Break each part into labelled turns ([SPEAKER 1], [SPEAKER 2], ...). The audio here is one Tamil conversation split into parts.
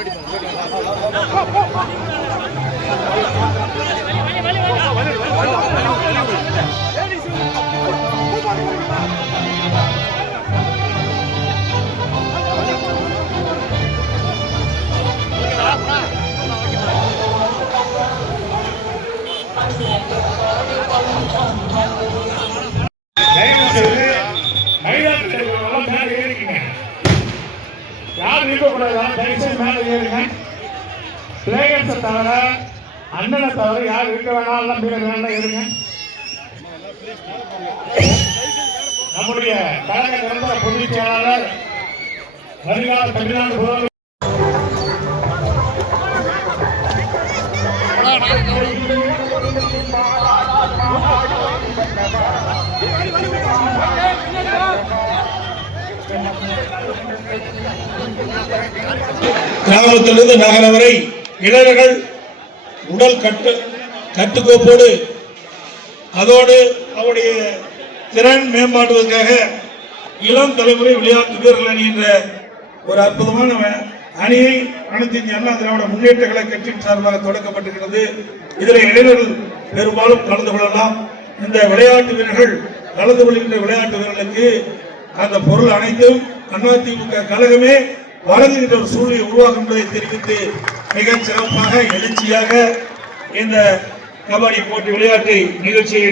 [SPEAKER 1] தயவு யாரும் இருக்கக்கூடாது தயவு மேலே ஏறுங்க. பிளேயர்ஸை தவிர அண்ணனை தவிர யார் இருக்க வேணாலும் பேர் வேண்டாம் ஏறுங்க. நம்முடைய கழக நிரந்தர பொதுச் செயலாளர் வருங்கால தமிழ்நாடு முதல்வர்.
[SPEAKER 2] கிராமத்திலிருந்து நகர வரை இளைஞர்கள் உடல் கட்டு கட்டுக்கோப்போடு அதோடு அவருடைய திறன் மேம்பாட்டுவதற்காக இளம் தலைமுறை விளையாட்டு வீரர்கள் அணி என்ற ஒரு அற்புதமான அணியை அனைத்து இந்திய அண்ணா திராவிட முன்னேற்ற கழக கட்சியின் சார்பாக தொடக்கப்பட்டிருக்கிறது. இதில் இளைஞர்கள் பெரும்பாலும் கலந்து கொள்ளலாம். இந்த விளையாட்டு வீரர்கள் கலந்து கொள்கின்ற விளையாட்டு வீரர்களுக்கு அந்த பொருள் அனைத்தும் அதிமுக கழகமே வழங்குகின்ற ஒரு சூழ்நிலை உருவாகும் என்பதை தெரிவித்து மிக சிறப்பாக எழுச்சியாக இந்த கபடி போட்டி விளையாட்டு நிகழ்ச்சியை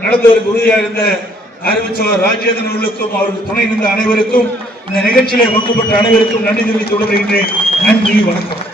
[SPEAKER 2] நடத்துவதற்கு உறுதியாக இருந்த அறிவிச்சவர் ராஜேந்திரன் அவர்களுக்கும் அவருக்கு துணை இருந்த அனைவருக்கும் இந்த நிகழ்ச்சியில் பங்குபட்ட அனைவருக்கும் நன்றி தெரிவித்துக் விடுகின்றேன் நன்றி வணக்கம்.